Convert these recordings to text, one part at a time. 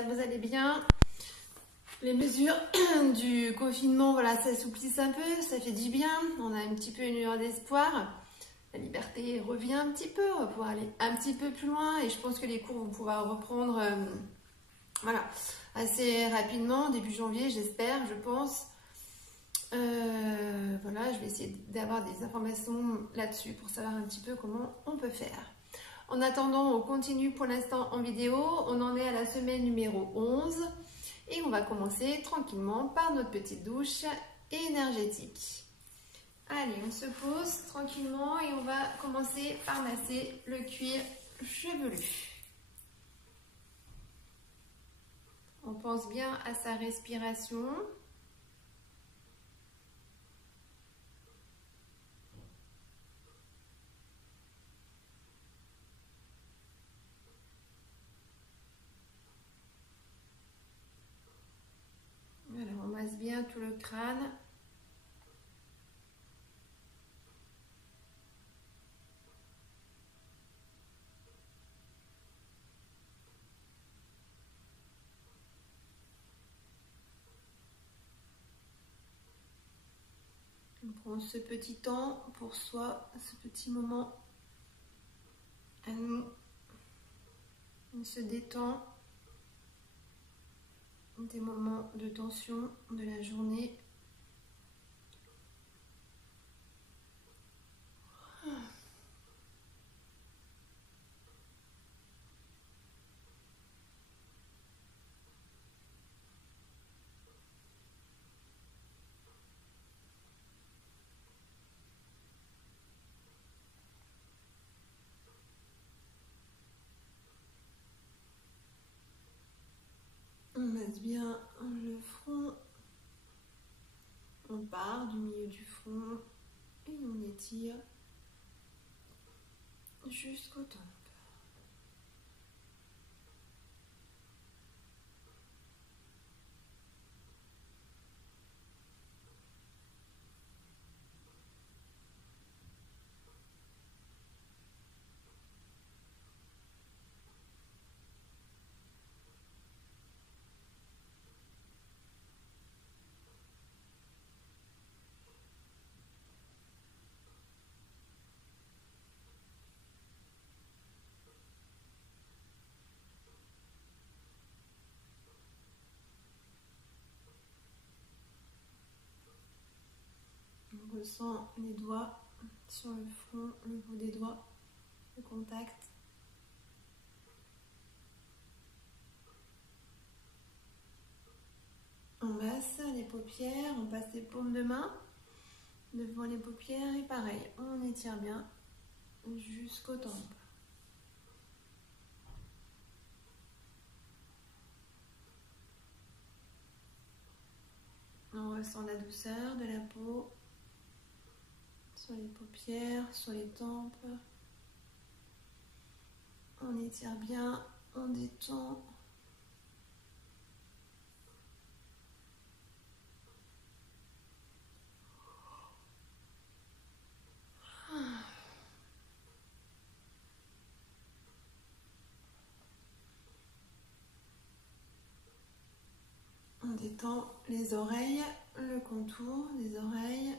j'espère que vous allez bien. Les mesures du confinement, voilà, s'assouplissent un peu, ça fait du bien. On a un petit peu une lueur d'espoir. La liberté revient un petit peu, on va pouvoir aller un petit peu plus loin et je pense que les cours vont pouvoir reprendre voilà, assez rapidement, début janvier, j'espère, je pense. Voilà, je vais essayer d'avoir des informations là-dessus pour savoir un petit peu comment on peut faire. En attendant, on continue pour l'instant en vidéo. On en est à la semaine numéro 11 et on va commencer tranquillement par notre petite douche énergétique. Allez, on se pose tranquillement et on va commencer par masser le cuir chevelu. On pense bien à sa respiration. Alors, on masse bien tout le crâne. On prend ce petit temps pour soi, ce petit moment à nous. On se détend. Des moments de tension de la journée. On masse bien le front. On part du milieu du front et on étire jusqu'au tempes. On ressent les doigts sur le front, le bout des doigts, le contact. On masse les paupières, on passe les paumes de main devant les paupières et pareil, on étire bien jusqu'aux tempes. On ressent la douceur de la peau sur les paupières, sur les tempes. On étire bien, on détend. On détend les oreilles, le contour des oreilles.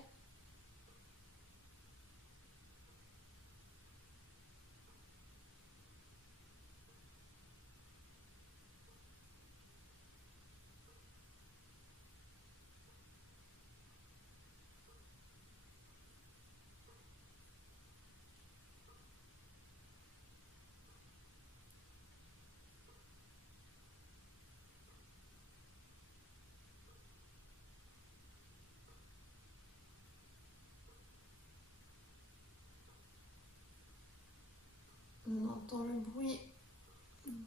On entend le bruit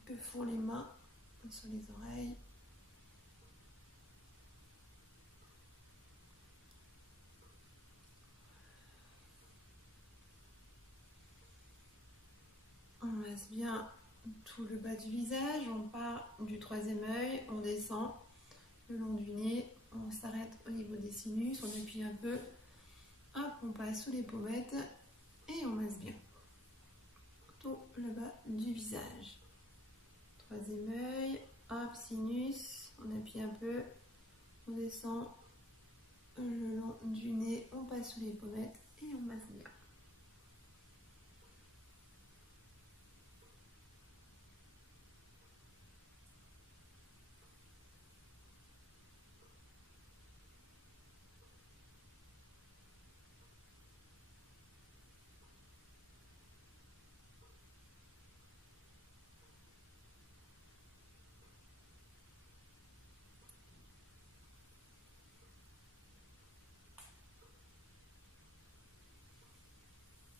que font les mains sur les oreilles. On masse bien tout le bas du visage, on part du troisième œil, on descend le long du nez, on s'arrête au niveau des sinus, on appuie un peu, hop, on passe sous les pommettes et on masse bien tout le bas du visage. Troisième œil, hop, sinus, on appuie un peu, on descend le long du nez, on passe sous les pommettes et on masse bien.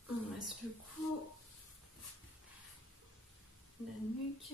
On masse le cou, la nuque.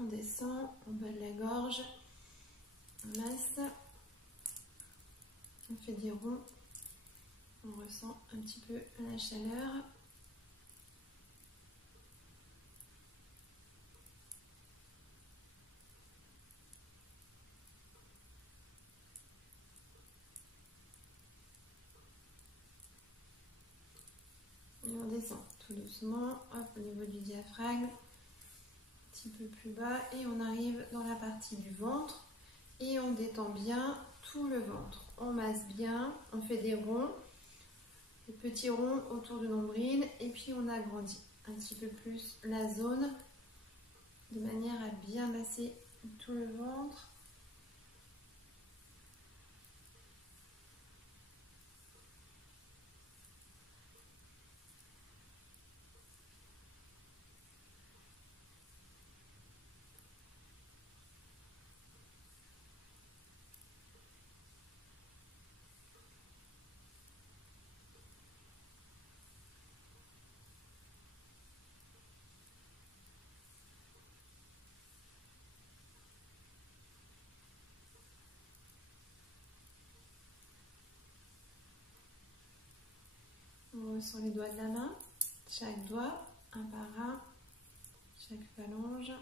On descend au bas de la gorge, on masse, on fait des ronds, on ressent un petit peu la chaleur. Et on descend tout doucement, hop, au niveau du diaphragme, un petit peu plus bas, et on arrive dans la partie du ventre et on détend bien tout le ventre. On masse bien, on fait des ronds, des petits ronds autour du nombril, et puis on agrandit un petit peu plus la zone de manière à bien masser tout le ventre. On ressent les doigts de la main, chaque doigt, un par un, chaque phalange.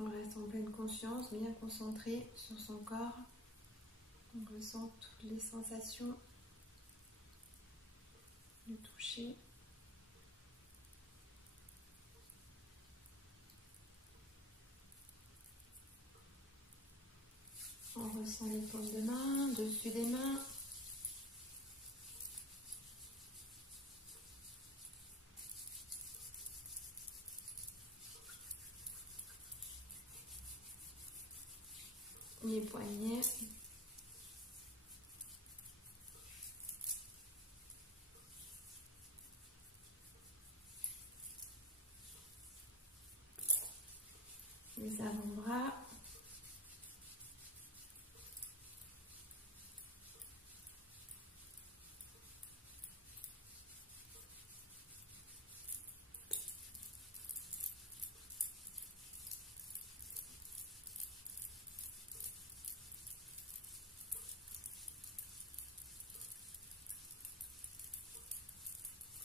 On reste en pleine conscience, bien concentré sur son corps. On ressent toutes les sensations du toucher. On ressent les paumes de main, dessus des mains. Les poignets. Les avant-bras.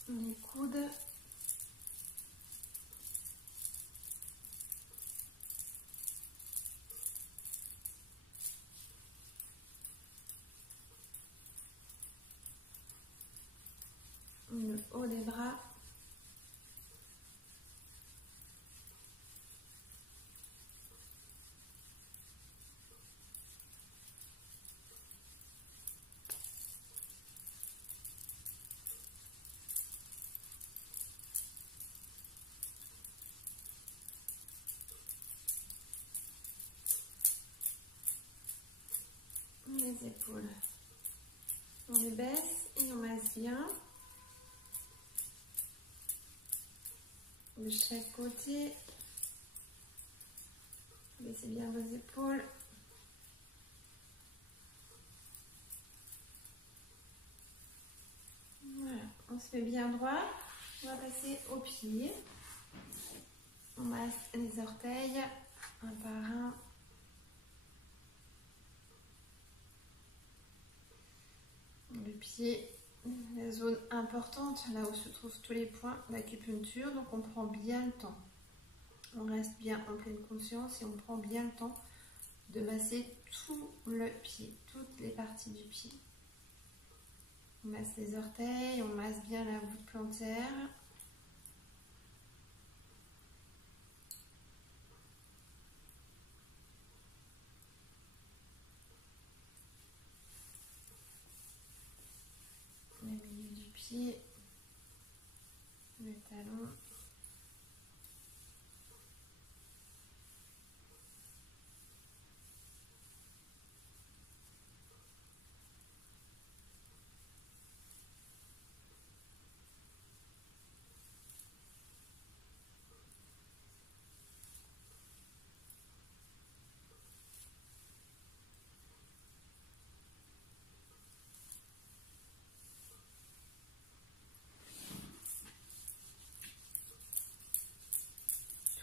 Les coudes. des bras. Les épaules. On les baisse et on masse bien. De chaque côté. Baissez bien vos épaules. Voilà, on se met bien droit. On va passer aux pieds. On masse les orteils un par un. Le pied, la zone importante, là où se trouvent tous les points d'acupuncture. Donc on prend bien le temps. On reste bien en pleine conscience et on prend bien le temps de masser tout le pied, toutes les parties du pied. On masse les orteils, on masse bien la voûte plantaire. Le milieu du pied, le talon.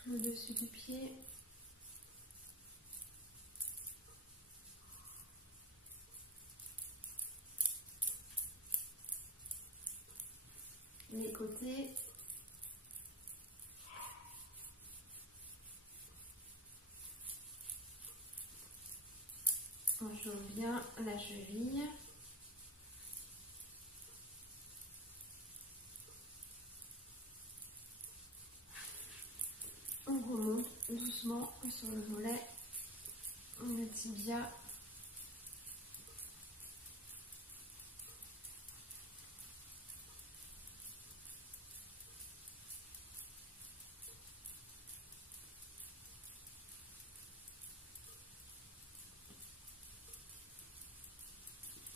Tout le dessus du pied. Les côtés. On chauffe bien la cheville. On remonte doucement sur le mollet, le tibia.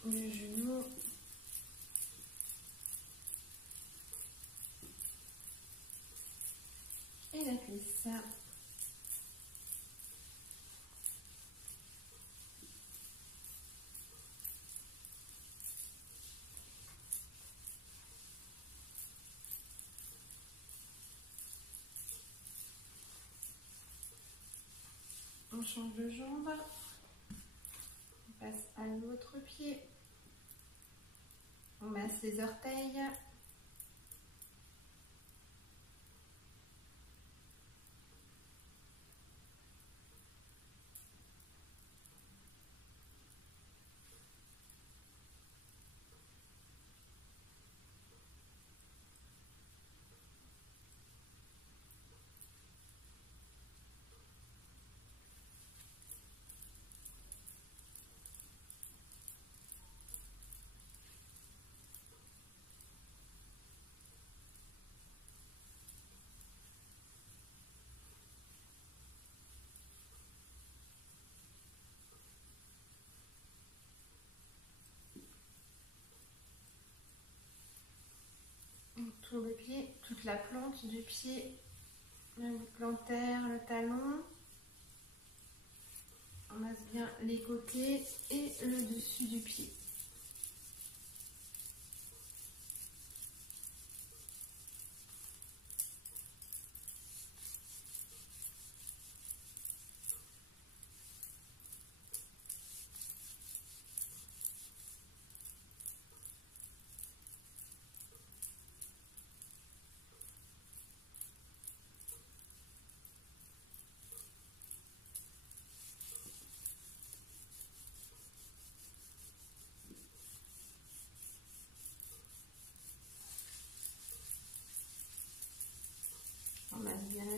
Le genou. Et la cuisse. On change de jambe. On passe à l'autre pied. On masse les orteils. Tout le pied, toute la plante du pied, le plantaire, le talon. On masse bien les côtés et le dessus du pied.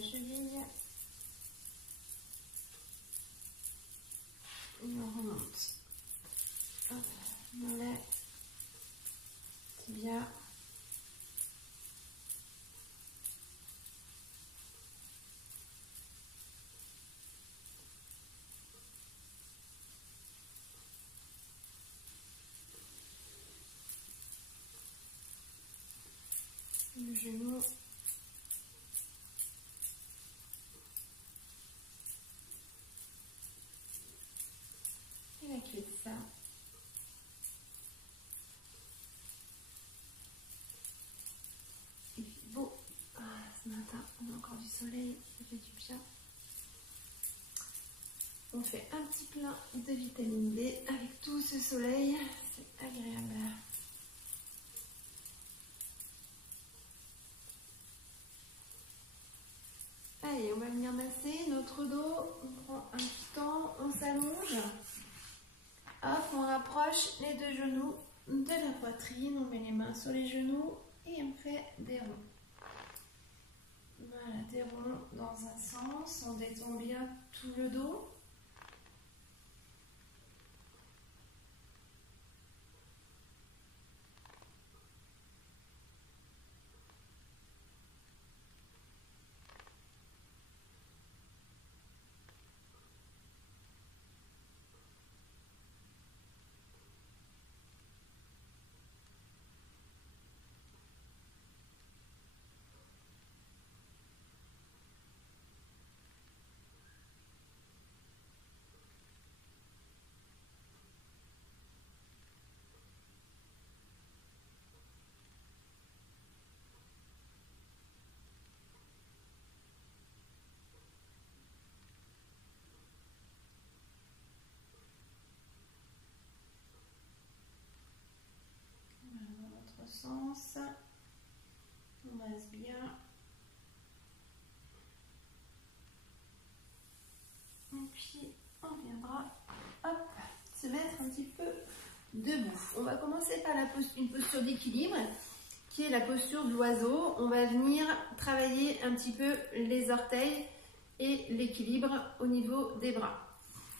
cheville. Et on remonte. Hop, mollet, tibia. Le genou. Et la cuisse. Il fait beau. Ah, ce matin, on a encore du soleil, ça fait du bien. On fait un petit plein de vitamine D avec tout ce soleil, c'est agréable. Allez, on va venir masser notre dos, on prend un petit temps, on s'allonge. Hop, on rapproche les deux genoux de la poitrine, on met les mains sur les genoux et on fait des ronds. Voilà, des ronds dans un sens, on détend bien tout le dos. Sens, on masse bien. Et puis on viendra hop, se mettre un petit peu debout. On va commencer par une posture d'équilibre qui est la posture de l'oiseau. On va venir travailler un petit peu les orteils et l'équilibre au niveau des bras.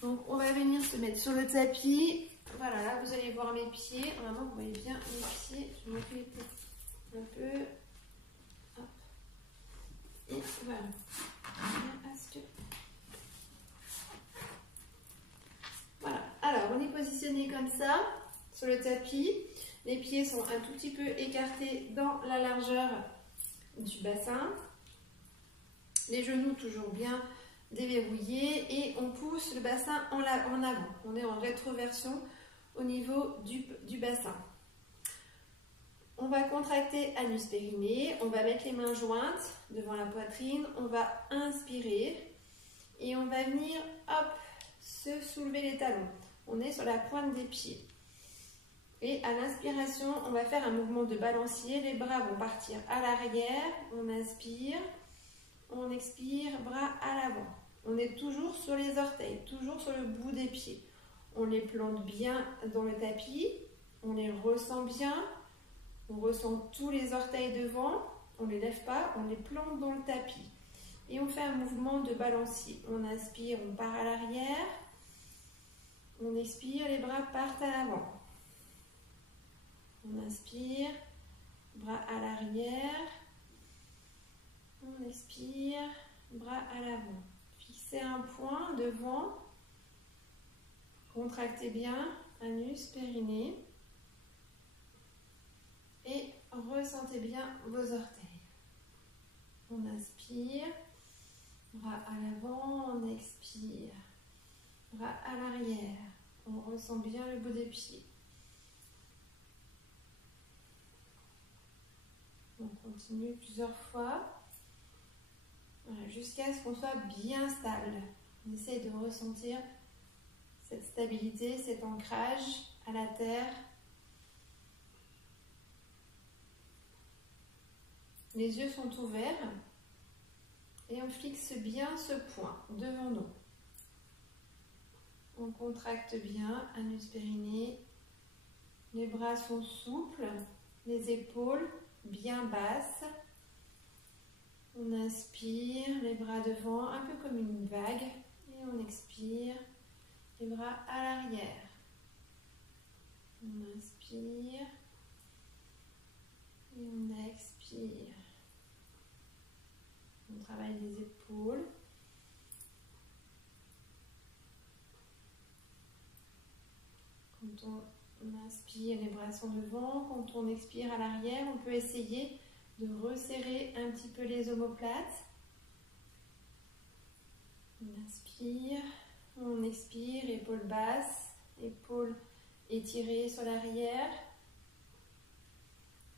Donc on va venir se mettre sur le tapis. Voilà, là vous allez voir mes pieds. Vraiment, vous voyez bien mes pieds. Je me fais un peu. Hop. Et voilà. Voilà. Alors, on est positionné comme ça sur le tapis. Les pieds sont un tout petit peu écartés dans la largeur du bassin. Les genoux toujours bien déverrouillés et on pousse le bassin en avant. On est en rétroversion au niveau du bassin. On va contracter anus périnée, on va mettre les mains jointes devant la poitrine, on va inspirer et on va venir hop, se soulever les talons. On est sur la pointe des pieds. Et à l'inspiration, on va faire un mouvement de balancier, les bras vont partir à l'arrière, on inspire, on expire, bras à l'avant. On est toujours sur les orteils, toujours sur le bout des pieds. On les plante bien dans le tapis, on les ressent bien, on ressent tous les orteils devant, on ne les lève pas, on les plante dans le tapis. Et on fait un mouvement de balancier. On inspire, on part à l'arrière, on expire, les bras partent à l'avant. On inspire, bras à l'arrière, on expire, bras à l'avant. Fixez un point devant. Contractez bien, anus, périnée. Et ressentez bien vos orteils. On inspire, bras à l'avant, on expire, bras à l'arrière. On ressent bien le bout des pieds. On continue plusieurs fois, voilà, jusqu'à ce qu'on soit bien stable. On essaye de ressentir cette stabilité, cet ancrage à la terre. Les yeux sont ouverts et on fixe bien ce point devant nous. On contracte bien, anus périnée. Les bras sont souples, les épaules bien basses. On inspire, les bras devant, un peu comme une vague. Et on expire, les bras à l'arrière. On inspire et on expire. On travaille les épaules. Quand on inspire, les bras sont devant. Quand on expire à l'arrière, on peut essayer de resserrer un petit peu les omoplates. On inspire, on expire, épaules basses, épaules étirées sur l'arrière.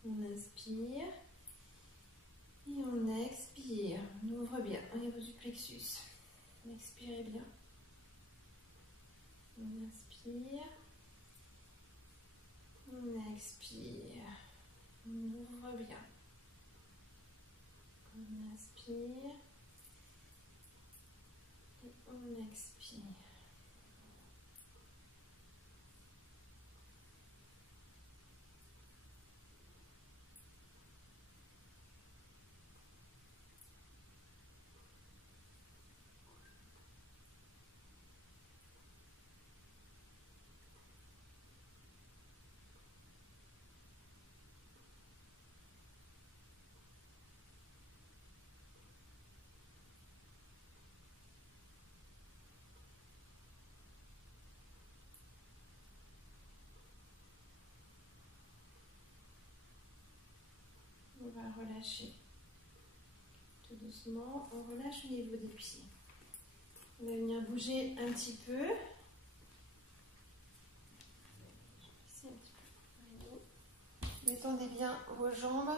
On inspire et on expire. On ouvre bien au niveau du plexus. Expirez bien. On inspire. On expire. On ouvre bien. On inspire. Et on expire. On va relâcher tout doucement. On relâche au niveau des pieds. On va venir bouger un petit peu. Détendez bien vos jambes.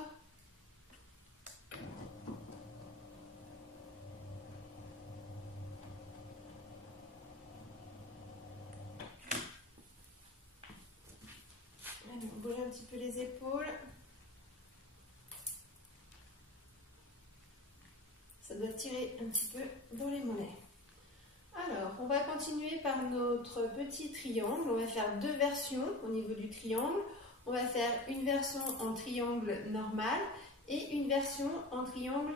Allez, on bouge un petit peu les épaules. Ça doit tirer un petit peu dans les mollets. Alors, on va continuer par notre petit triangle. On va faire deux versions au niveau du triangle. On va faire une version en triangle normal et une version en triangle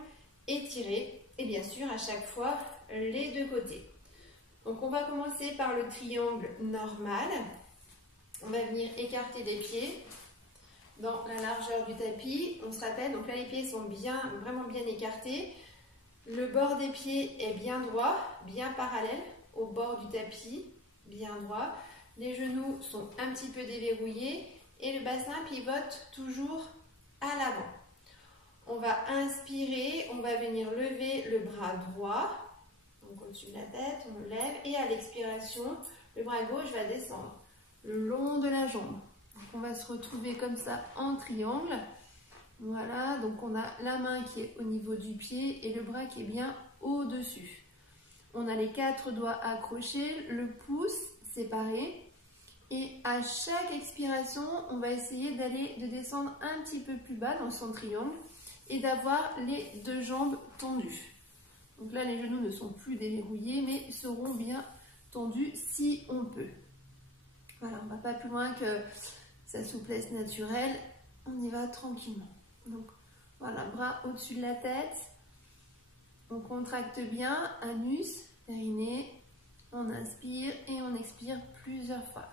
étiré. Et bien sûr, à chaque fois, les deux côtés. Donc, on va commencer par le triangle normal. On va venir écarter les pieds dans la largeur du tapis. On se rappelle, donc là, les pieds sont vraiment bien écartés. Le bord des pieds est bien droit, bien parallèle au bord du tapis, bien droit. Les genoux sont un petit peu déverrouillés et le bassin pivote toujours à l'avant. On va inspirer, on va venir lever le bras droit, donc au-dessus de la tête, on le lève et à l'expiration, le bras gauche va descendre le long de la jambe. Donc on va se retrouver comme ça en triangle. Voilà, donc on a la main qui est au niveau du pied et le bras qui est bien au-dessus. On a les 4 doigts accrochés, le pouce séparé. Et à chaque expiration, on va essayer de descendre un petit peu plus bas dans son triangle et d'avoir les deux jambes tendues. Donc là, les genoux ne sont plus déverrouillés, mais seront bien tendus si on peut. Voilà, on ne va pas plus loin que sa souplesse naturelle. On y va tranquillement. Donc voilà, bras au-dessus de la tête. On contracte bien, anus, périnée. On inspire et on expire plusieurs fois.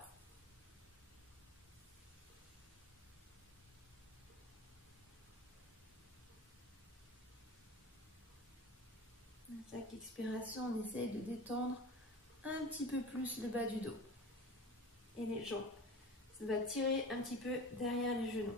À chaque expiration, on essaye de détendre un petit peu plus le bas du dos et les jambes. Ça va tirer un petit peu derrière les genoux.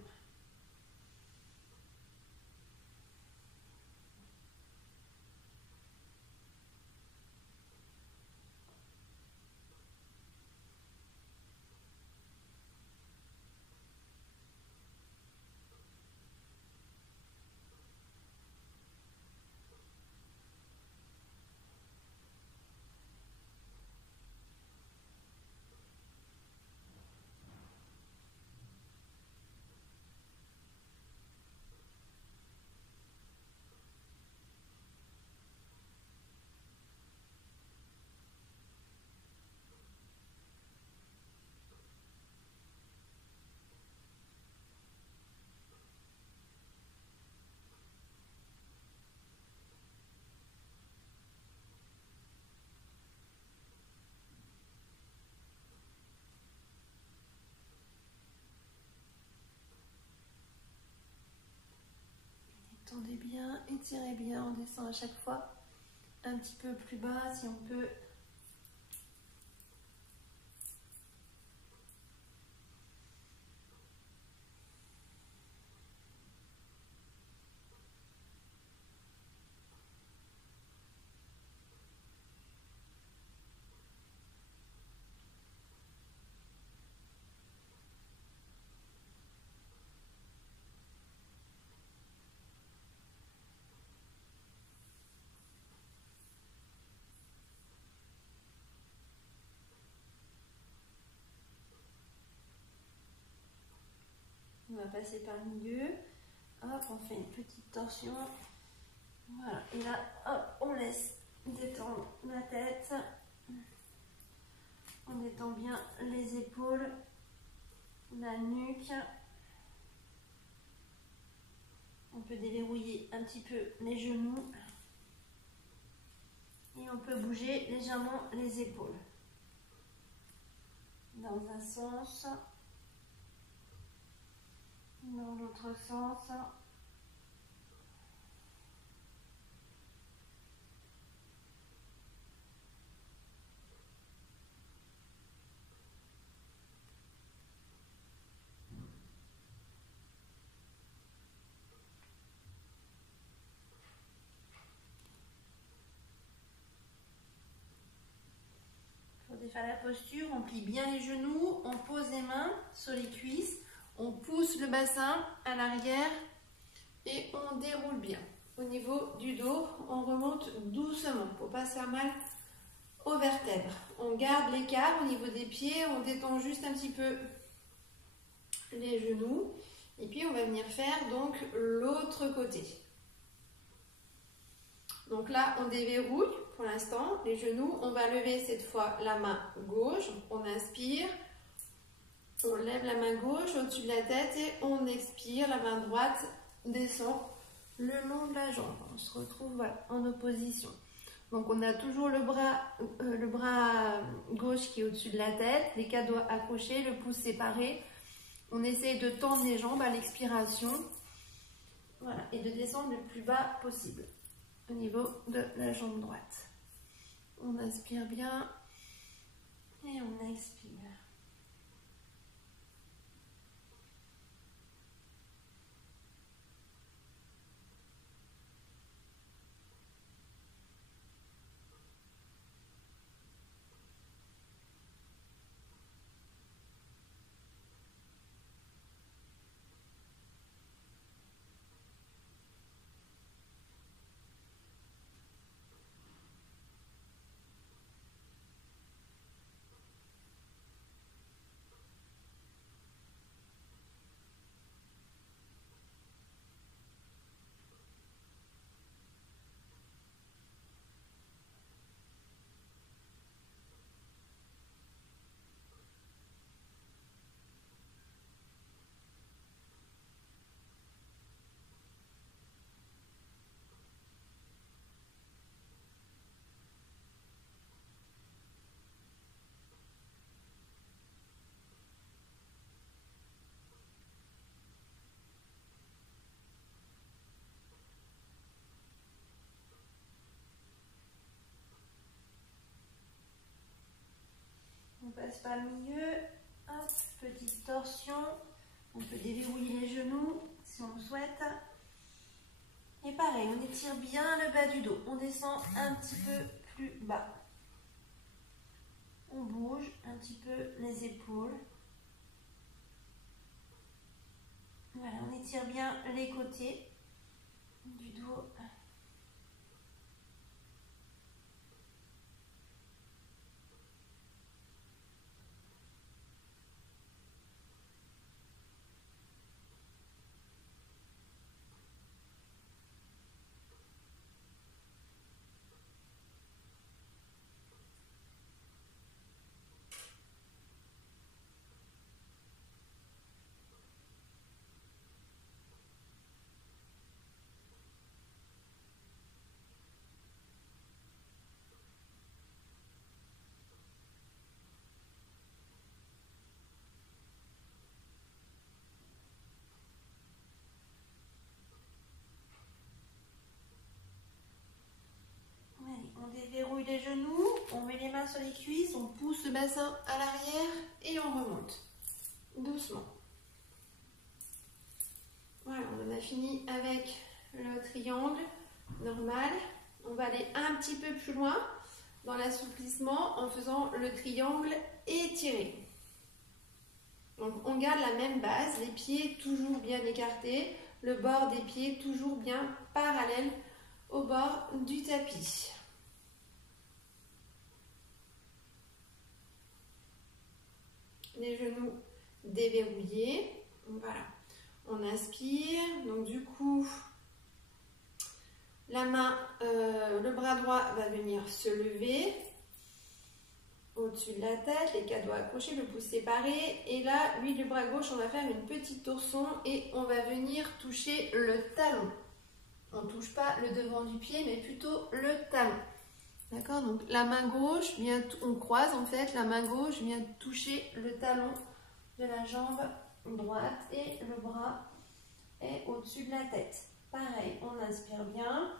étirez bien, on descend à chaque fois un petit peu plus bas si on peut. On va passer par le milieu. Hop, on fait une petite torsion. Voilà. Et là, hop, on laisse détendre la tête. On détend bien les épaules, la nuque. On peut déverrouiller un petit peu les genoux. Et on peut bouger légèrement les épaules. Dans un sens. Dans l'autre sens. Pour défaire la posture, on plie bien les genoux, on pose les mains sur les cuisses, on pousse le bassin à l'arrière et on déroule bien. Au niveau du dos, on remonte doucement pour ne pas se faire mal aux vertèbres. On garde l'écart au niveau des pieds, on détend juste un petit peu les genoux et puis on va venir faire donc l'autre côté. Donc là, on déverrouille pour l'instant les genoux. On va lever cette fois la main gauche. On inspire, on lève la main gauche au-dessus de la tête et on expire. La main droite descend le long de la jambe. On se retrouve voilà, en opposition. Donc on a toujours le bras gauche qui est au-dessus de la tête, les quatre doigts accrochés, le pouce séparé. On essaye de tendre les jambes à l'expiration, voilà, et de descendre le plus bas possible au niveau de la jambe droite. On inspire bien et on expire. On passe par le milieu, hop, petite torsion, on peut déverrouiller les genoux si on le souhaite. Et pareil, on étire bien le bas du dos, on descend un petit peu plus bas. On bouge un petit peu les épaules. Voilà, on étire bien les côtés du dos. mains sur les cuisses, on pousse le bassin à l'arrière et on remonte doucement. Voilà, on en a fini avec le triangle normal. On va aller un petit peu plus loin dans l'assouplissement en faisant le triangle étiré. Donc on garde la même base, les pieds toujours bien écartés, le bord des pieds toujours bien parallèle au bord du tapis. Les genoux déverrouillés. Voilà. On inspire. Donc du coup, la main, le bras droit va venir se lever au-dessus de la tête, les quatre doigts accrochés, le pouce séparé. Et là, lui, le bras gauche, on va faire une petite torsion et on va venir toucher le talon. On ne touche pas le devant du pied, mais plutôt le talon. D'accord? Donc la main gauche vient, on croise en fait, la main gauche vient toucher le talon de la jambe droite et le bras est au-dessus de la tête. Pareil, on inspire bien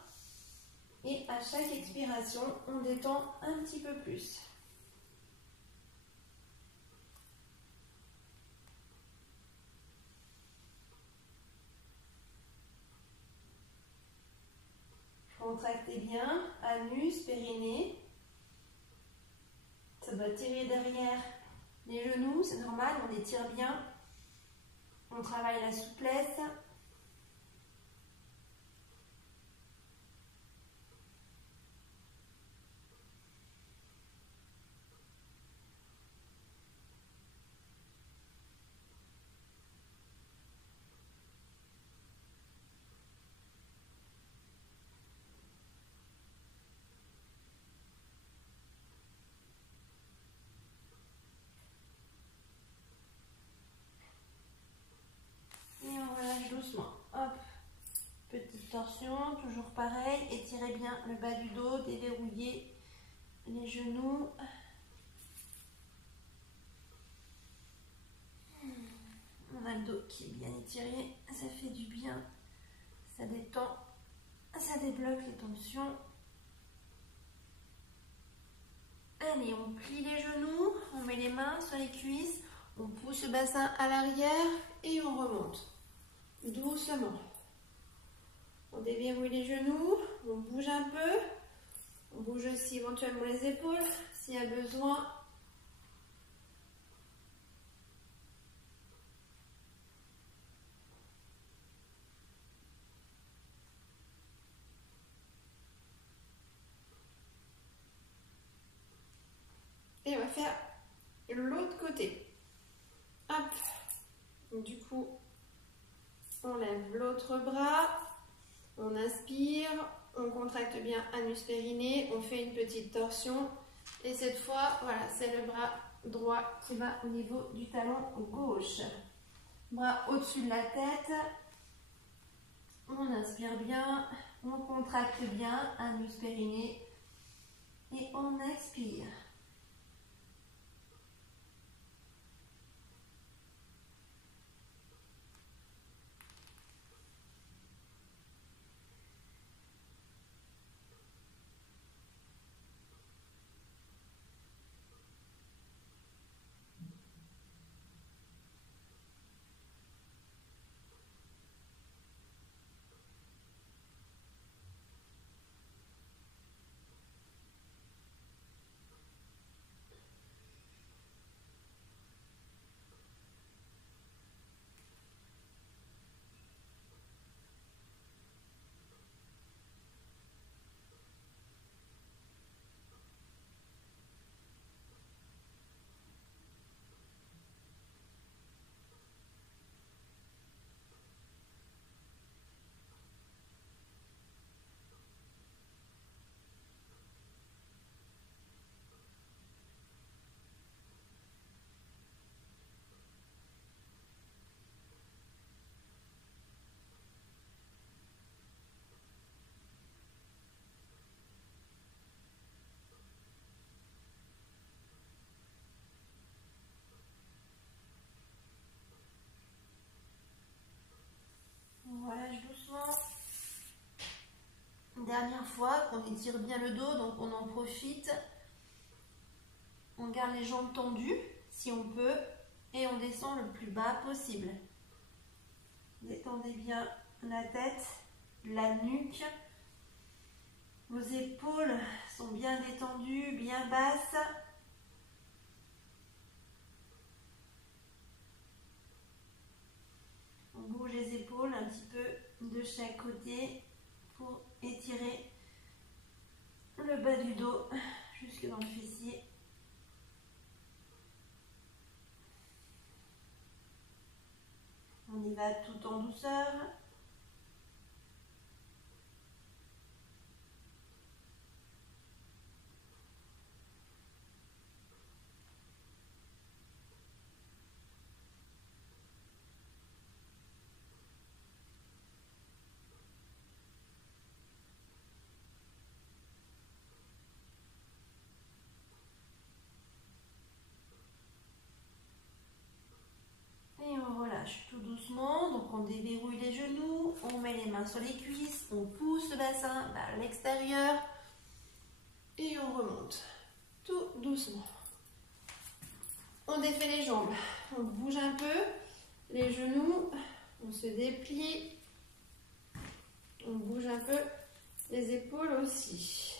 et à chaque expiration, on détend un petit peu plus. Contractez bien, anus, périnée. Ça doit tirer derrière les genoux, c'est normal, on étire bien. On travaille la souplesse. Doucement, hop, petite torsion, toujours pareil, étirez bien le bas du dos, déverrouillez les genoux. On a le dos qui est bien étiré, ça fait du bien, ça détend, ça débloque les tensions. Allez, on plie les genoux, on met les mains sur les cuisses, on pousse le bassin à l'arrière et on remonte. Doucement. On déverrouille les genoux, on bouge un peu. On bouge aussi éventuellement les épaules s'il y a besoin. Et on va faire l'autre côté. Hop. Du coup, on lève l'autre bras, on inspire, on contracte bien anus périnée, on fait une petite torsion et cette fois, voilà, c'est le bras droit qui va au niveau du talon gauche. Bras au-dessus de la tête, on inspire bien, on contracte bien anus périnée et on expire. On relâche doucement. Dernière fois qu'on étire bien le dos, donc on en profite On garde les jambes tendues si on peut et on descend le plus bas possible. Détendez bien la tête, la nuque. Vos épaules sont bien détendues, bien basses. On bouge les épaules un petit peu de chaque côté pour étirer le bas du dos jusque dans le fessier. On y va tout en douceur. Et on relâche tout doucement, donc on déverrouille les genoux, on met les mains sur les cuisses, on pousse le bassin vers l'extérieur et on remonte tout doucement. On défait les jambes, on bouge un peu, les genoux, on se déplie, on bouge un peu les épaules aussi.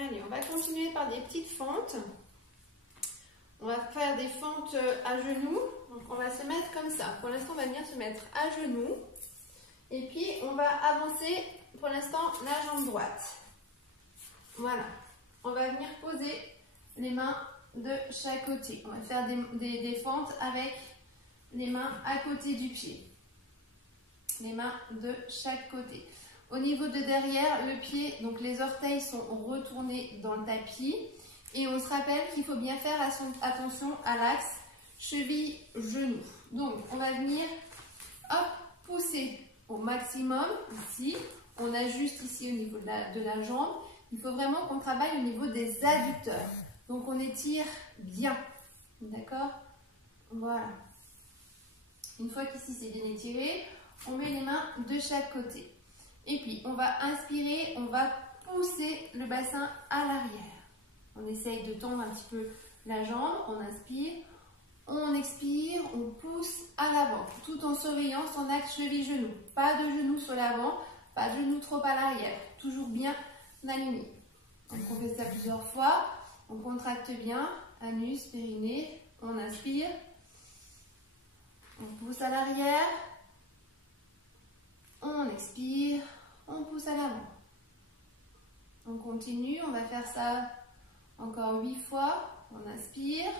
Allez, on va continuer par des petites fentes. On va faire des fentes à genoux. Donc, on va se mettre comme ça. Pour l'instant, on va venir se mettre à genoux. Et puis, on va avancer, pour l'instant, la jambe droite. Voilà. On va venir poser les mains de chaque côté. On va faire des fentes avec les mains à côté du pied. Les mains de chaque côté. Au niveau de derrière, le pied, donc les orteils sont retournés dans le tapis. Et on se rappelle qu'il faut bien faire attention à l'axe cheville-genou. Donc, on va venir, hop, pousser au maximum ici. On ajuste ici au niveau de la jambe. Il faut vraiment qu'on travaille au niveau des adducteurs. Donc, on étire bien. D'accord? Voilà. Une fois qu'ici c'est bien étiré, on met les mains de chaque côté. Et puis, on va inspirer, on va pousser le bassin à l'arrière. On essaye de tendre un petit peu la jambe, on inspire, on expire, on pousse à l'avant, tout en surveillant son axe cheville-genou. Pas de genoux sur l'avant, pas de genoux trop à l'arrière, toujours bien aligné. Donc, on fait ça plusieurs fois, on contracte bien, anus, périnée, on inspire, on pousse à l'arrière, on expire, on pousse à l'avant. On continue, on va faire ça encore 8 fois. On inspire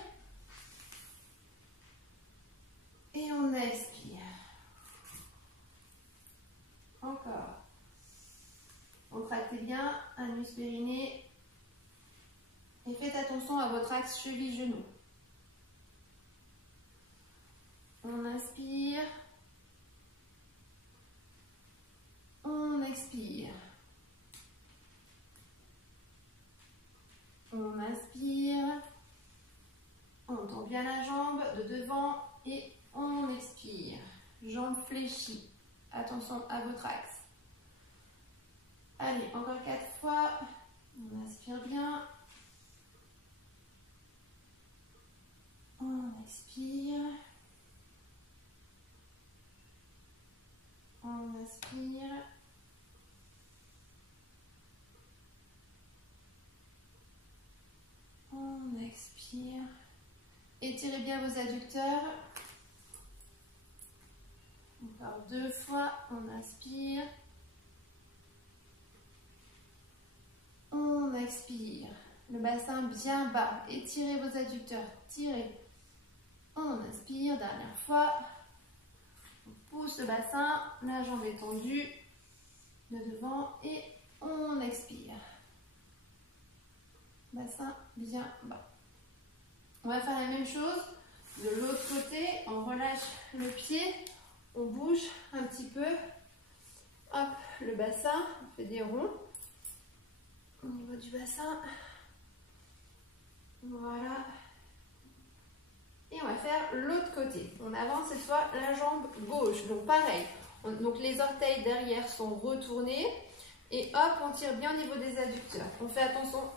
et on expire. Encore. Contractez bien, anus périnée et faites attention à votre axe cheville-genou. On inspire. On expire. On inspire. On tend bien la jambe de devant et on expire. Jambe fléchie. Attention à votre axe. Allez, encore 4 fois. On inspire bien. On expire. On inspire. On expire. Étirez bien vos adducteurs. Encore 2 fois. On inspire. On expire. Le bassin bien bas. Étirez vos adducteurs. Tirez. On inspire. Dernière fois. On pousse le bassin. La jambe est tendue. De devant. Et on expire. Bassin bien bas. On va faire la même chose De l'autre côté, on relâche le pied, on bouge un petit peu. Hop, le bassin, on fait des ronds au niveau du bassin. Voilà. Et on va faire l'autre côté. On avance cette fois la jambe gauche. Donc pareil, donc les orteils derrière sont retournés. Et hop, on tire bien au niveau des adducteurs. On fait attention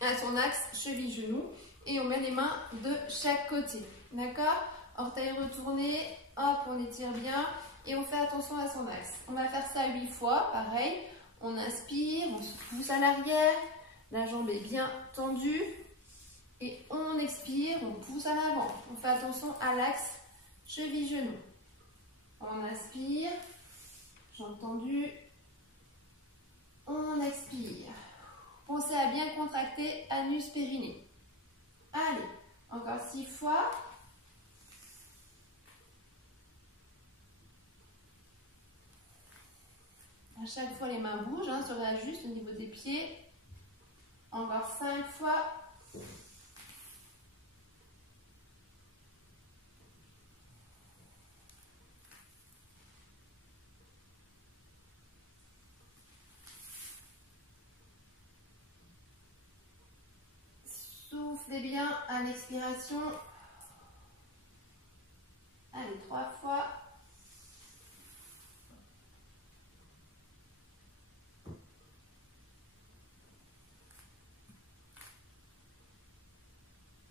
à son axe cheville-genou. Et on met les mains de chaque côté. D'accord? Orteils retournés, hop, on étire bien. Et on fait attention à son axe. On va faire ça 8 fois, pareil. On inspire, on se pousse à l'arrière. La jambe est bien tendue. Et on expire, on pousse à l'avant. On fait attention à l'axe cheville-genou. On inspire, jambe tendue. On expire. Pensez à bien contracter anus périnée. Allez, encore 6 fois. À chaque fois, les mains bougent, se réajustent au niveau des pieds. Encore 5 fois. Soufflez bien à l'expiration. Allez, 3 fois.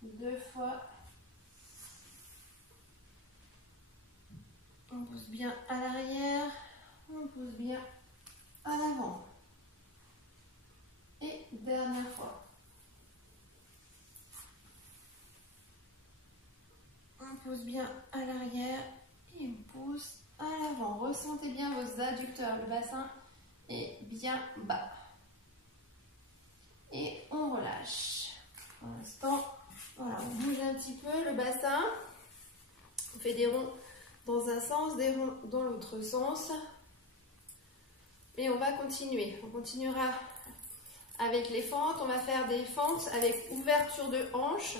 Deux fois. On pousse bien à l'arrière. On pousse bien à l'avant. Et dernière fois. On pousse bien à l'arrière et on pousse à l'avant. Ressentez bien vos adducteurs. Le bassin est bien bas. Et on relâche. Pour l'instant, voilà, on bouge un petit peu le bassin. On fait des ronds dans un sens, des ronds dans l'autre sens. Et on va continuer. On continuera avec les fentes. On va faire des fentes avec ouverture de hanche.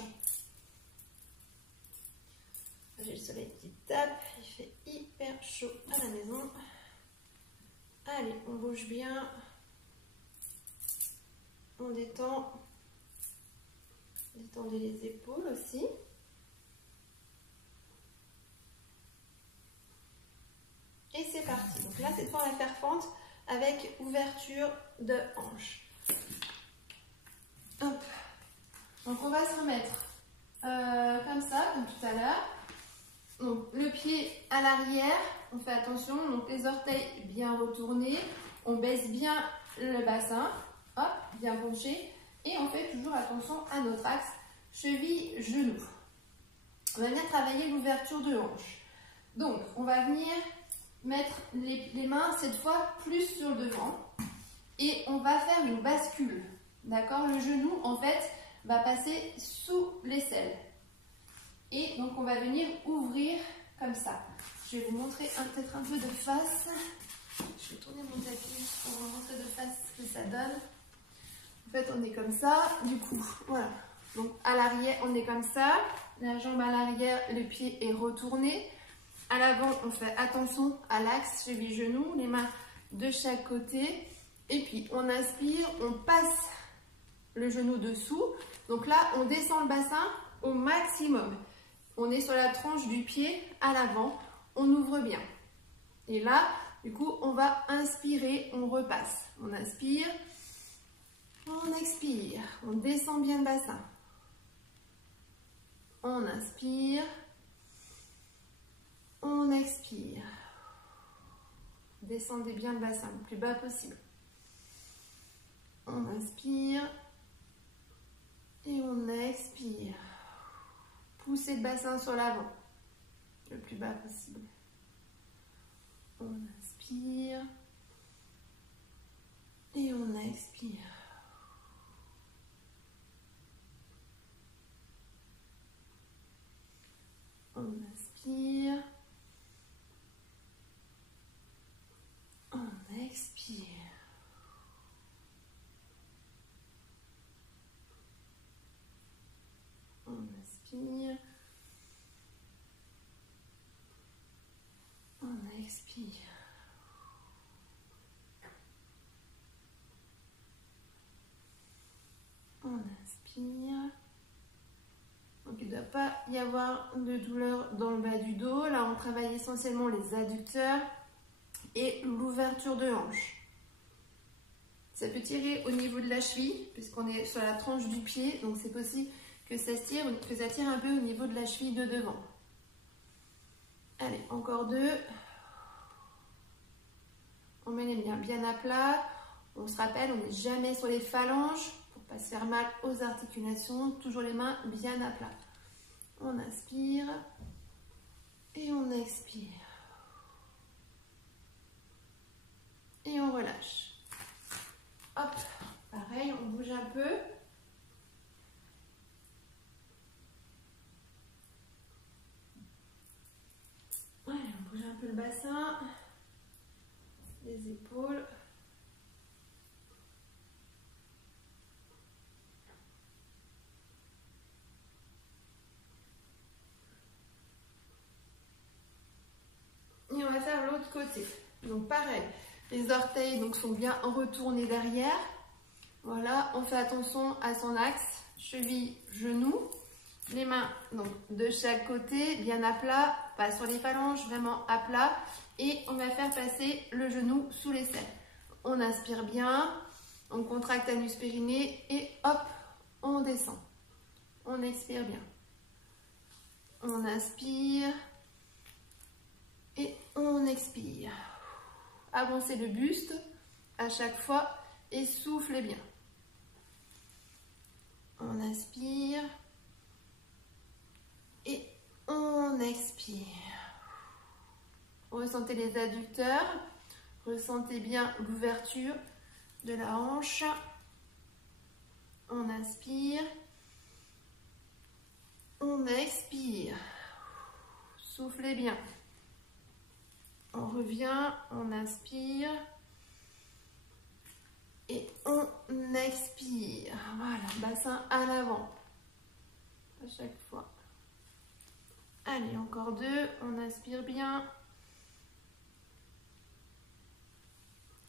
J'ai le soleil qui tape, il fait hyper chaud à la maison. Allez, on bouge bien. On détend. Détendez les épaules aussi. Et c'est parti. Donc là, cette fois, on va faire fente avec ouverture de hanche. Hop. Donc on va se remettre comme ça, comme tout à l'heure. Donc le pied à l'arrière, on fait attention, donc les orteils bien retournés, on baisse bien le bassin, hop, bien penché, et on fait toujours attention à notre axe cheville-genou. On va venir travailler l'ouverture de hanche. Donc on va venir mettre les mains cette fois plus sur le devant et on va faire une bascule, d'accord? Le genou en fait va passer sous l'aisselle. Et donc, on va venir ouvrir comme ça. Je vais vous montrer peut-être un peu de face. Je vais tourner mon tapis pour vous montrer de face ce que ça donne. En fait, on est comme ça. Du coup, voilà. Donc, à l'arrière, on est comme ça. La jambe à l'arrière, le pied est retourné. À l'avant, on fait attention à l'axe cheville-genou. Les mains de chaque côté. Et puis, on inspire, on passe le genou dessous. Donc là, on descend le bassin au maximum. On est sur la tranche du pied à l'avant, on ouvre bien. Et là, du coup, on va inspirer, on repasse. On inspire, on expire, on descend bien le bassin. On inspire, on expire. Descendez bien le bassin le plus bas possible. On inspire et on expire. Poussez le bassin sur l'avant, le plus bas possible. On inspire et on expire. On inspire, on expire. On inspire y avoir de douleur dans le bas du dos. Là, on travaille essentiellement les adducteurs et l'ouverture de hanche. Ça peut tirer au niveau de la cheville, puisqu'on est sur la tranche du pied, donc c'est possible que ça tire un peu au niveau de la cheville de devant. Allez, encore 2. On met les mains bien à plat. On se rappelle, on n'est jamais sur les phalanges pour ne pas se faire mal aux articulations. Toujours les mains bien à plat. On inspire et on expire. Et on relâche. Hop, pareil, on bouge un peu. Ouais, on bouge un peu le bassin, les épaules. Et on va faire l'autre côté. Donc pareil, les orteils donc, sont bien retournés derrière. Voilà, on fait attention à son axe, cheville, genou. Les mains donc, de chaque côté, bien à plat, pas sur les phalanges, vraiment à plat. Et on va faire passer le genou sous l'aisselle. On inspire bien, on contracte anus périnée et hop, on descend. On expire bien. On inspire et on expire. Avancez le buste à chaque fois et soufflez bien. On inspire et on expire. Ressentez les adducteurs, ressentez bien l'ouverture de la hanche. On inspire, on expire. Soufflez bien. On revient, on inspire et on expire. Voilà, bassin à l'avant à chaque fois. Allez, encore 2, on inspire bien.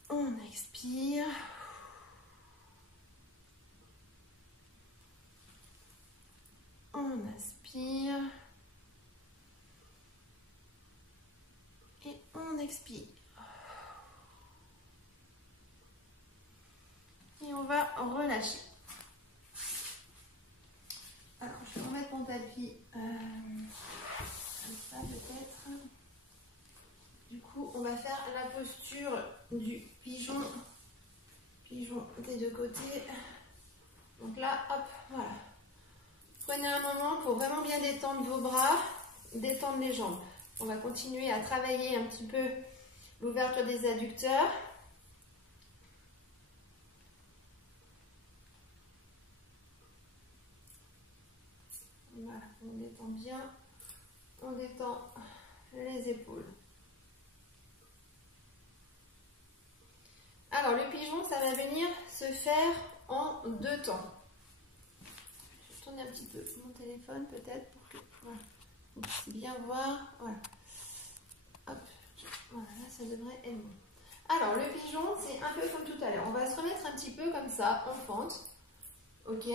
On expire. On inspire. Et on expire. Et on va relâcher. Alors, je vais remettre mon tapis comme ça peut-être. Du coup, on va faire la posture du pigeon. Pigeon des deux côtés. Donc là, hop, voilà. Prenez un moment pour vraiment bien détendre vos bras, détendre les jambes. On va continuer à travailler un petit peu l'ouverture des adducteurs. Voilà, on détend bien, on détend les épaules. Alors le pigeon, ça va venir se faire en 2 temps. Je vais tourner un petit peu mon téléphone peut-être pour que vous puissiez bien voir. Voilà. Hop. Voilà, là ça devrait être bon. Alors le pigeon, c'est un peu comme tout à l'heure. On va se remettre un petit peu comme ça, en fente. Ok,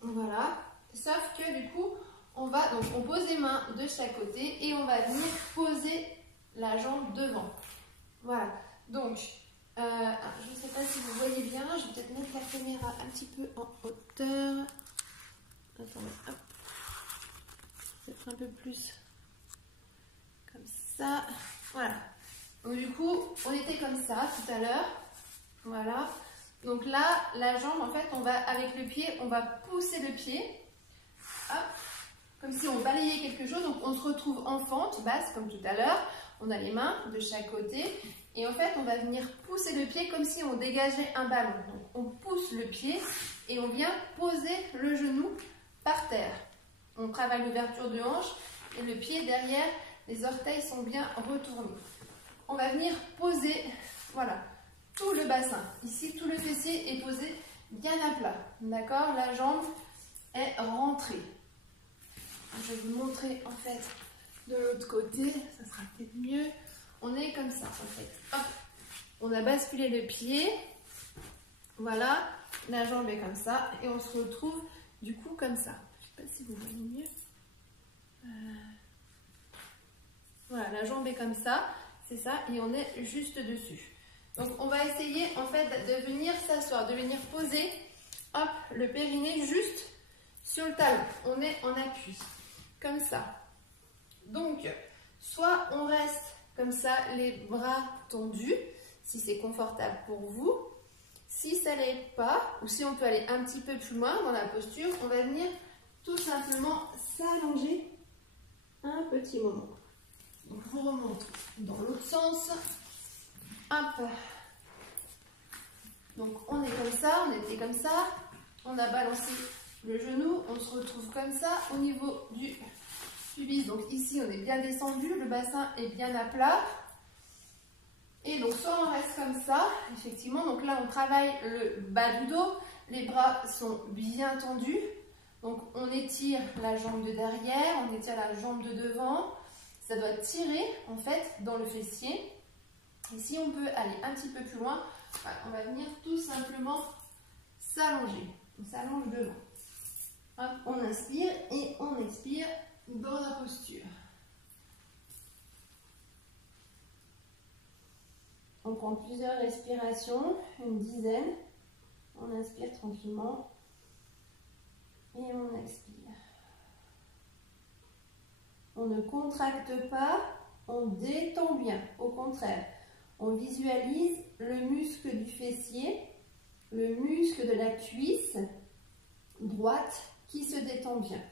voilà. Sauf que du coup, on pose les mains de chaque côté et on va venir poser la jambe devant. Voilà. Donc, je ne sais pas si vous voyez bien. Je vais peut-être mettre la caméra un petit peu en hauteur. Attendez, hop. Peut-être un peu plus comme ça. Voilà. Donc du coup, on était comme ça tout à l'heure. Voilà. Donc là, la jambe, en fait, on va avec le pied, on va pousser le pied. Hop. Comme si on balayait quelque chose. Donc on se retrouve en fente basse comme tout à l'heure. On a les mains de chaque côté. Et en fait, on va venir pousser le pied comme si on dégageait un ballon. Donc on pousse le pied et on vient poser le genou par terre. On travaille l'ouverture de hanche et le pied derrière, les orteils sont bien retournés. On va venir poser, voilà, tout le bassin. Ici, tout le fessier est posé bien à plat. D'accord? La jambe est rentrée. Je vais vous montrer en fait de l'autre côté. Ça sera peut-être mieux. On est comme ça en fait. Hop. On a basculé le pied. Voilà. La jambe est comme ça. Et on se retrouve du coup comme ça. Je ne sais pas si vous voyez mieux. la jambe est comme ça, c'est ça, et on est juste dessus. Donc on va essayer en fait de venir s'asseoir, de venir poser, hop, le périnée juste sur le talon. On est en appui, comme ça. Donc, soit on reste comme ça, les bras tendus, si c'est confortable pour vous. Si ça ne l'est pas, ou si on peut aller un petit peu plus loin dans la posture, on va venir tout simplement s'allonger un petit moment. Donc je vous remonte dans l'autre sens. Hop. Donc on est comme ça, on était comme ça. On a balancé le genou, on se retrouve comme ça au niveau du pubis. Donc ici on est bien descendu, le bassin est bien à plat. Et donc soit on reste comme ça, effectivement, donc là on travaille le bas du dos, les bras sont bien tendus, donc on étire la jambe de derrière, on étire la jambe de devant, ça doit tirer en fait dans le fessier. Et si on peut aller un petit peu plus loin, on va venir tout simplement s'allonger, on s'allonge devant. Hop, on inspire et on expire dans la posture. On prend plusieurs respirations, une dizaine. On inspire tranquillement et on expire. On ne contracte pas, on détend bien. Au contraire, on visualise le muscle du fessier, le muscle de la cuisse droite qui se détend bien.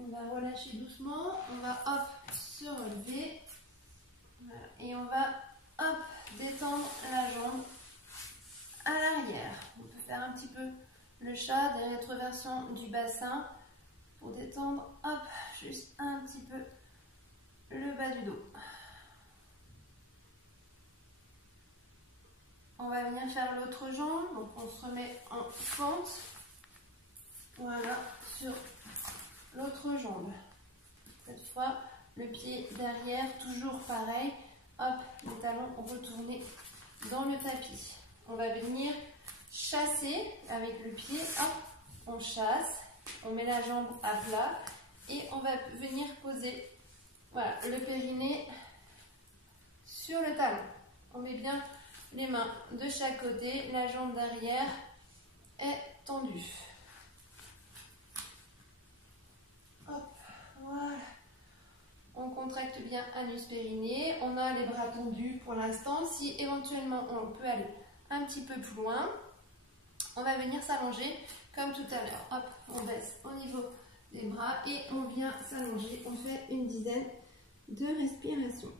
On va relâcher doucement, on va hop se relever voilà. Et on va hop détendre la jambe à l'arrière. On peut faire un petit peu le chat, des rétroversions du bassin pour détendre hop juste un petit peu le bas du dos. On va venir faire l'autre jambe, donc on se remet en fente, voilà, sur l'autre jambe. Cette fois, le pied derrière, toujours pareil, hop, les talons retournés dans le tapis. On va venir chasser avec le pied, hop, on chasse, on met la jambe à plat et on va venir poser, voilà, le périnée sur le talon. On met bien les mains de chaque côté, la jambe derrière est tendue. Hop, voilà. On contracte bien anus périnée, on a les bras tendus pour l'instant. Si éventuellement on peut aller un petit peu plus loin, on va venir s'allonger comme tout à l'heure. Hop, on baisse au niveau des bras et on vient s'allonger. On fait une dizaine de respirations.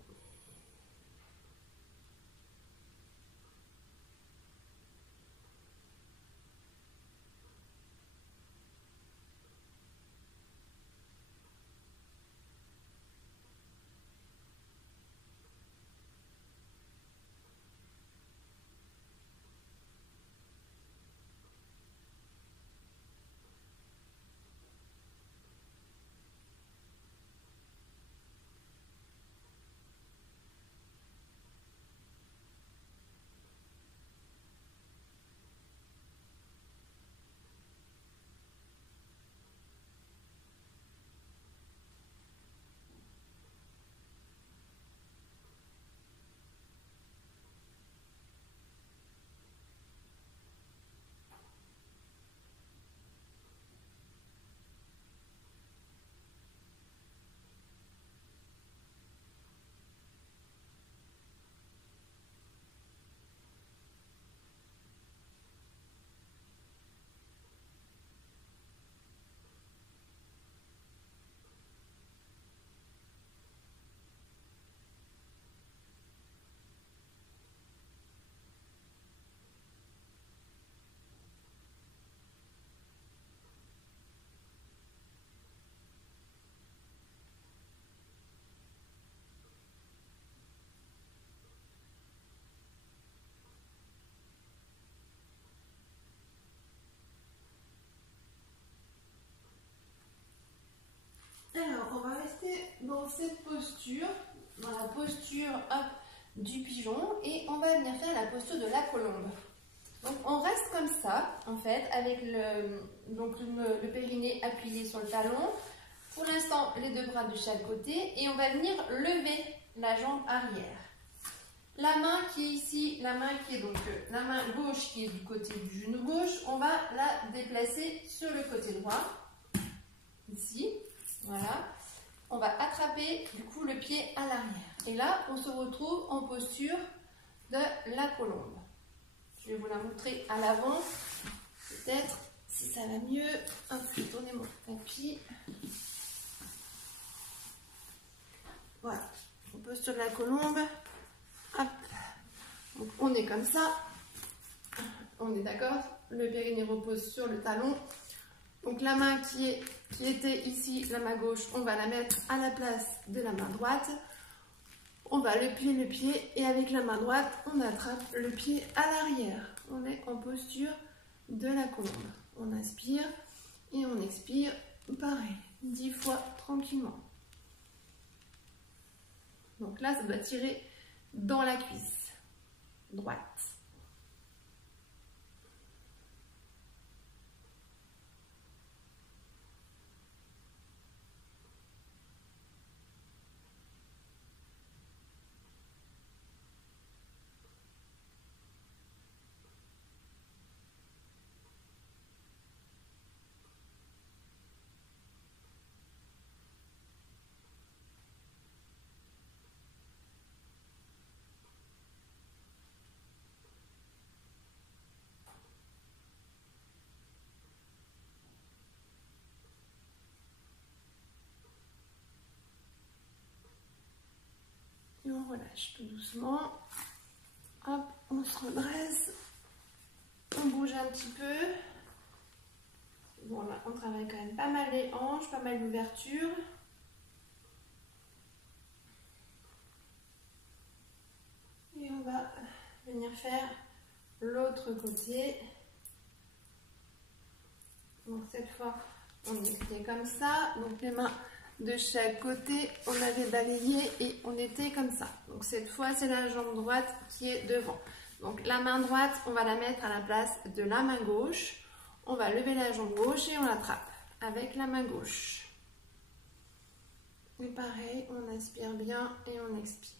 rester dans cette posture, dans la posture hop, du pigeon, et on va venir faire la posture de la colombe. Donc on reste comme ça, en fait, avec le périnée appuyé sur le talon. Pour l'instant, les deux bras de chaque côté, et on va venir lever la jambe arrière. La main qui est ici, la main qui est donc la main gauche qui est du côté du genou gauche, on va la déplacer sur le côté droit, ici, voilà. On va attraper du coup le pied à l'arrière. Et là, on se retrouve en posture de la colombe. Je vais vous la montrer à l'avant, peut-être si ça va mieux. Hop, je vais tourner mon tapis. Voilà, en posture de la colombe. Hop. Donc, on est comme ça. On est d'accord. Le périnée repose sur le talon. Donc la main qui était ici, la main gauche, on va la mettre à la place de la main droite. On va lever le pied et avec la main droite, on attrape le pied à l'arrière. On est en posture de la colombe. On inspire et on expire, pareil, 10 fois tranquillement. Donc là, ça doit tirer dans la cuisse droite. Et on relâche tout doucement. Hop, on se redresse. On bouge un petit peu. Bon, là, on travaille quand même pas mal les hanches, pas mal d'ouverture. Et on va venir faire l'autre côté. Donc cette fois, on était comme ça. Donc les mains de chaque côté, on avait balayé et on était comme ça. Donc cette fois, c'est la jambe droite qui est devant. Donc la main droite, on va la mettre à la place de la main gauche. On va lever la jambe gauche et on l'attrape avec la main gauche. Et pareil, on inspire bien et on expire.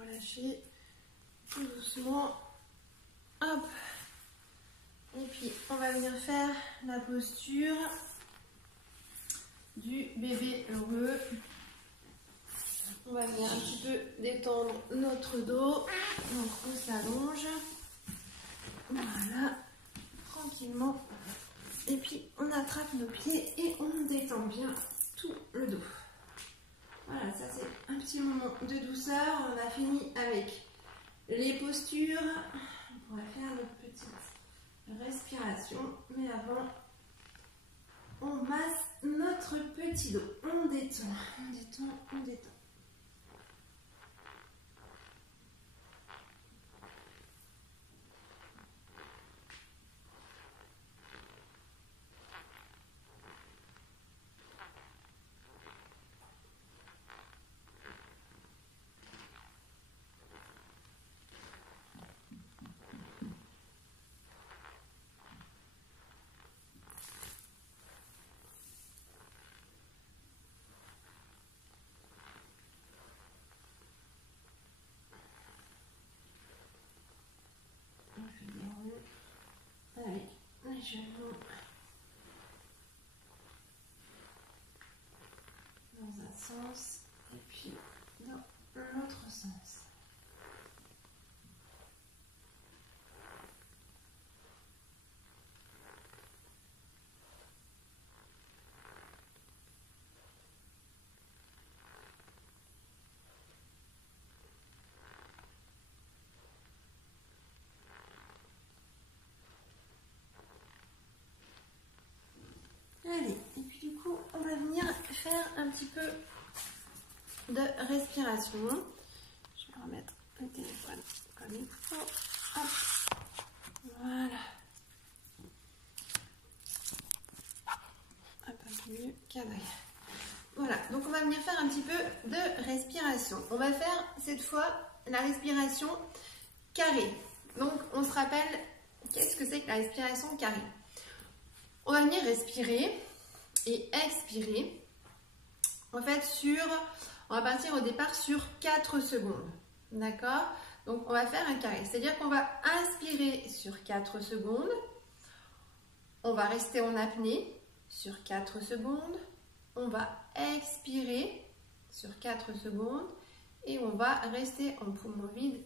Relâcher tout doucement. Hop. Et puis on va venir faire la posture du bébé heureux. On va venir un petit peu détendre notre dos. Donc on s'allonge. Voilà. Tranquillement. Et puis on attrape nos pieds et on détend bien tout le dos. Voilà, ça c'est un petit moment de douceur. On a fini avec les postures. On va faire notre petite respiration. Mais avant, on masse notre petit dos. On détend, on détend, on détend. graduellement dans un sens et puis dans l'autre sens. Allez, et puis du coup, on va venir faire un petit peu de respiration. Je vais remettre le téléphone comme il faut. Hop. Voilà. Un peu mieux qu'à l'œil. Voilà, donc on va venir faire un petit peu de respiration. On va faire cette fois la respiration carrée. Donc on se rappelle, qu'est-ce que c'est que la respiration carrée? On va venir respirer et expirer. En fait, on va partir au départ sur 4 secondes. D'accord? Donc, on va faire un carré. C'est-à-dire qu'on va inspirer sur 4 secondes. On va rester en apnée sur 4 secondes. On va expirer sur 4 secondes. Et on va rester en poumon vide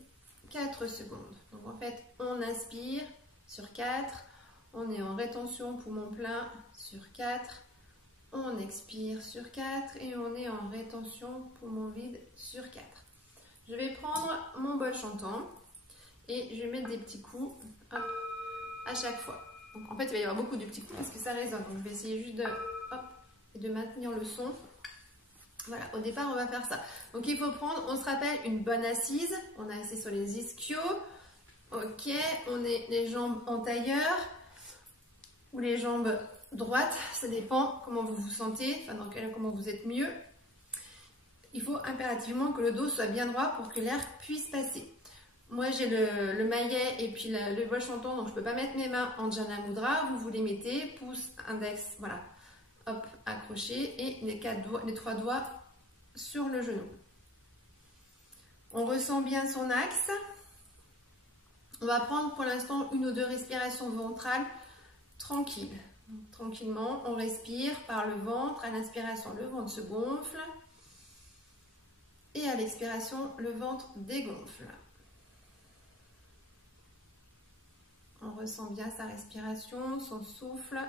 4 secondes. Donc, en fait, on inspire sur 4. On est en rétention poumon plein sur 4. On expire sur 4 et on est en rétention poumon vide sur 4. Je vais prendre mon bol chantant et je vais mettre des petits coups hop, à chaque fois. Donc en fait, il va y avoir beaucoup de petits coups parce que ça résonne. Donc je vais essayer juste de maintenir le son. Voilà, au départ, on va faire ça. Donc il faut prendre, on se rappelle, une bonne assise. On est assis sur les ischios. Ok, on est les jambes en tailleur ou les jambes droites, ça dépend comment vous vous sentez, enfin comment vous êtes mieux. Il faut impérativement que le dos soit bien droit pour que l'air puisse passer. Moi j'ai le maillet et puis le bol chantant, donc je ne peux pas mettre mes mains en Jana Mudra. Vous les mettez, pouce, index, voilà, hop, accroché et les 3 doigts sur le genou. On ressent bien son axe. On va prendre pour l'instant 1 ou 2 respirations ventrales tranquilles. Tranquillement, on respire par le ventre. À l'inspiration, le ventre se gonfle. Et à l'expiration, le ventre dégonfle. On ressent bien sa respiration, son souffle.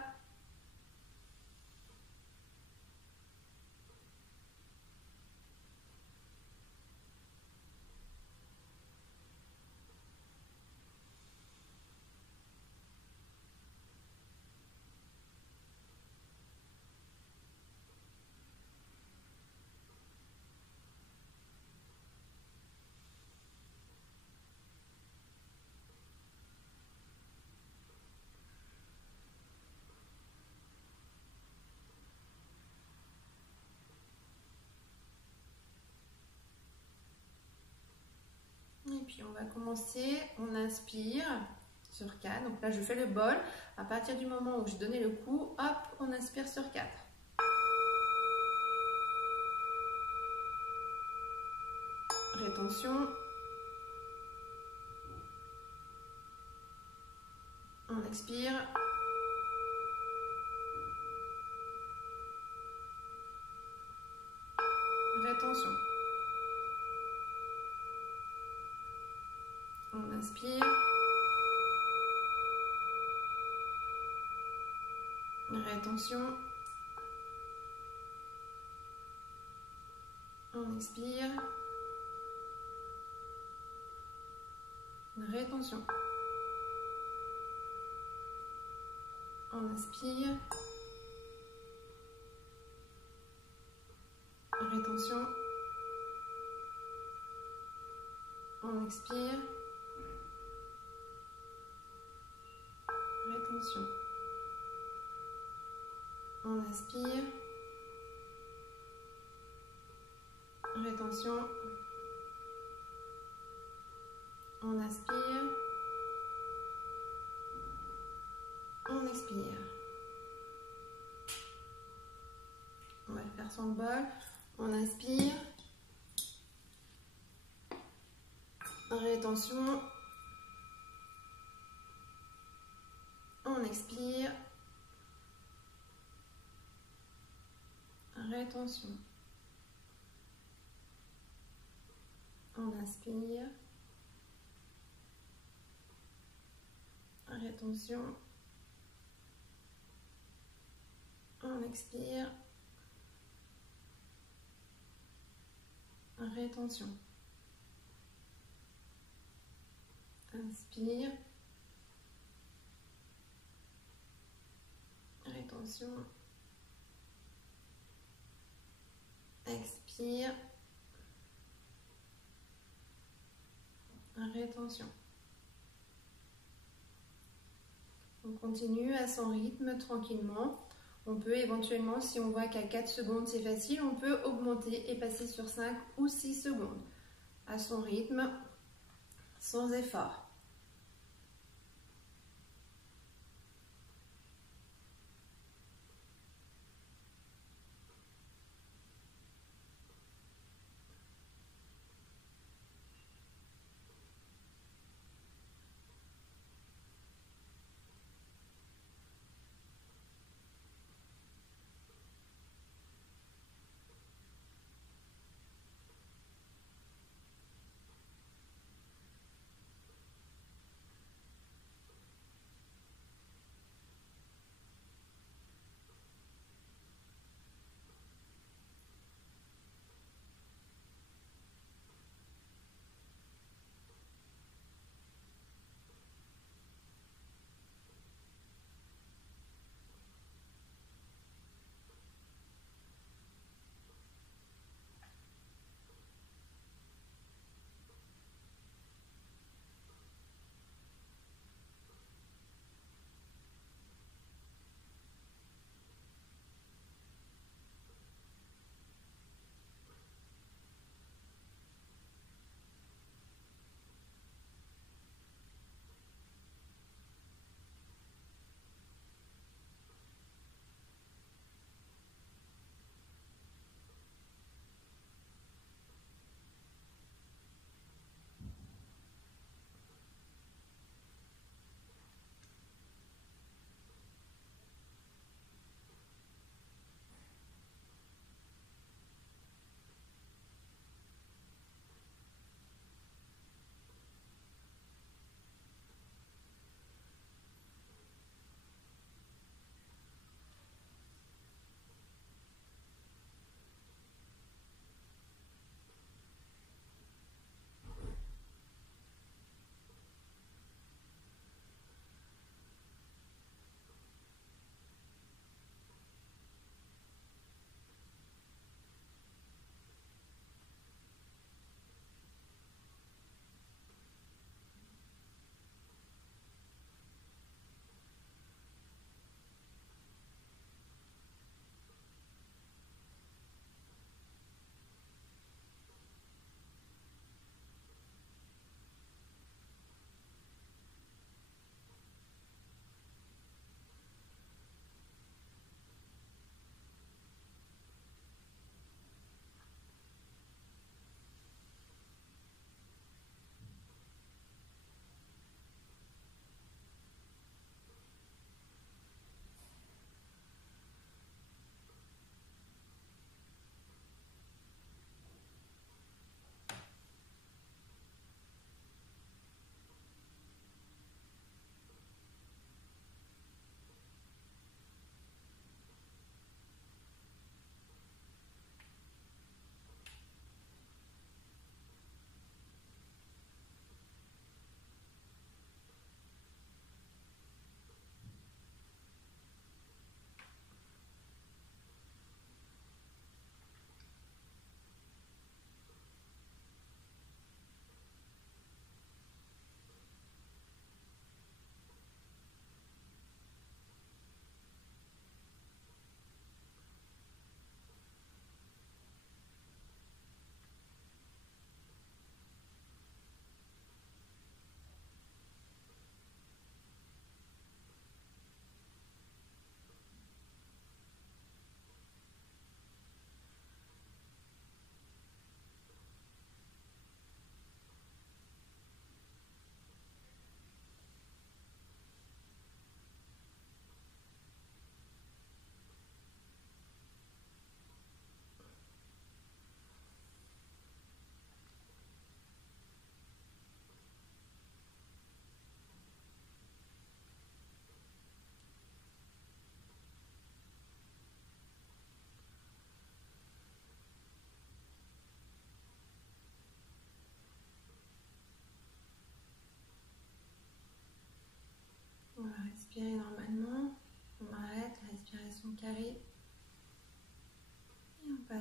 Et puis on va commencer, on inspire sur 4. Donc là je fais le bol. À partir du moment où je donnais le coup, hop, on inspire sur 4. Rétention. On expire. Rétention. On inspire. Rétention. On expire. Rétention. On inspire. Rétention. On expire. Rétention. On inspire. Rétention. On inspire. On expire. On va faire son bol. On inspire. Rétention. On On expire. Rétention. On inspire. Rétention. On expire. Rétention. Inspire. Rétention. Expire. Rétention. On continue à son rythme tranquillement. On peut éventuellement, si on voit qu'à 4 secondes c'est facile, on peut augmenter et passer sur 5 ou 6 secondes. À son rythme, sans effort.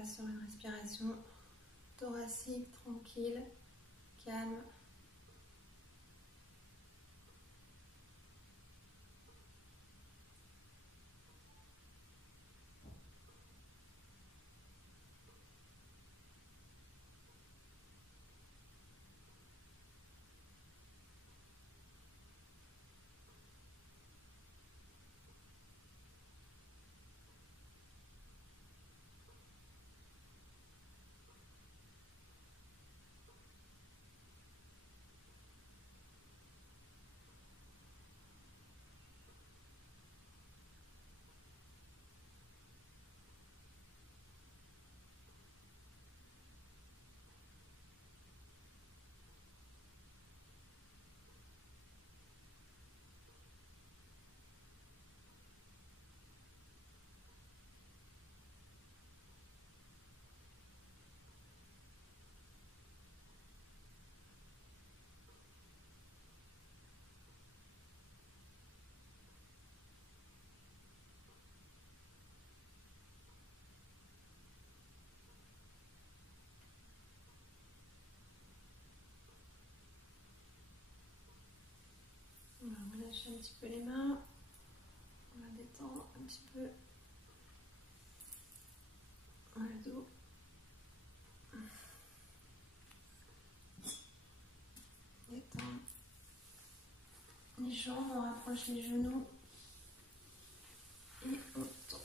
va sur une respiration thoracique, tranquille, calme. On va relâcher un petit peu les mains. On va détendre un petit peu le dos. Détendre les jambes, on rapproche les genoux. Et on tourne.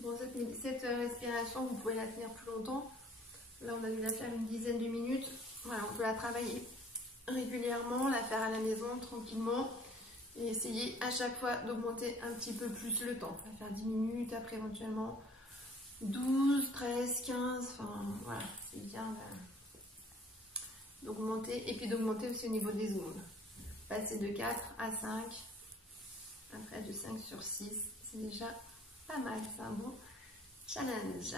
Bon, cette respiration, vous pouvez la tenir plus longtemps. Là, on a dû la faire une dizaine de minutes. Voilà, on peut la travailler régulièrement, la faire à la maison tranquillement et essayer à chaque fois d'augmenter un petit peu plus le temps. On va faire 10 minutes, après éventuellement 12, 13, 15. Enfin, voilà, c'est bien d'augmenter et puis d'augmenter aussi au niveau des secondes. Passer de 4 à 5, après de 5 sur 6, c'est déjà pas mal, c'est un bon challenge.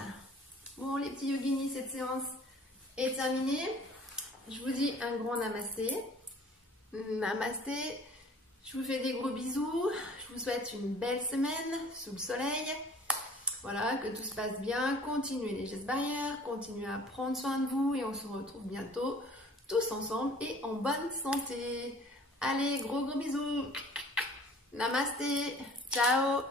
Bon, les petits yoginis, cette séance est terminée. Je vous dis un grand namasté. Namasté. Je vous fais des gros bisous. Je vous souhaite une belle semaine sous le soleil. Voilà, que tout se passe bien. Continuez les gestes barrières. Continuez à prendre soin de vous. Et on se retrouve bientôt tous ensemble et en bonne santé. Allez, gros bisous. Namasté. Ciao.